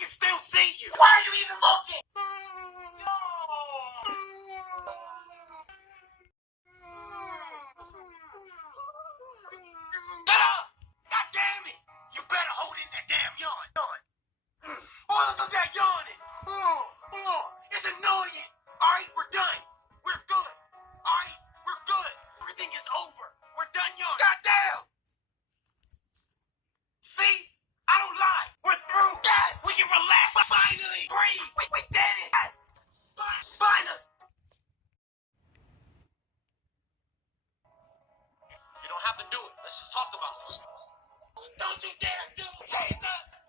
can still see you. Why are you even looking? Shut up! God damn it! You better hold in that damn yawn. Oh, look at that yawning. It's annoying. All right, we're done. We're good. All right, we're good. Everything is over. We're done yawning. God damn! See? I don't lie. We're through. Yes! We can relax. Finally! Breathe! We did it! Yes! Finally! You don't have to do it. Let's just talk about this. Don't you dare do it! Jesus!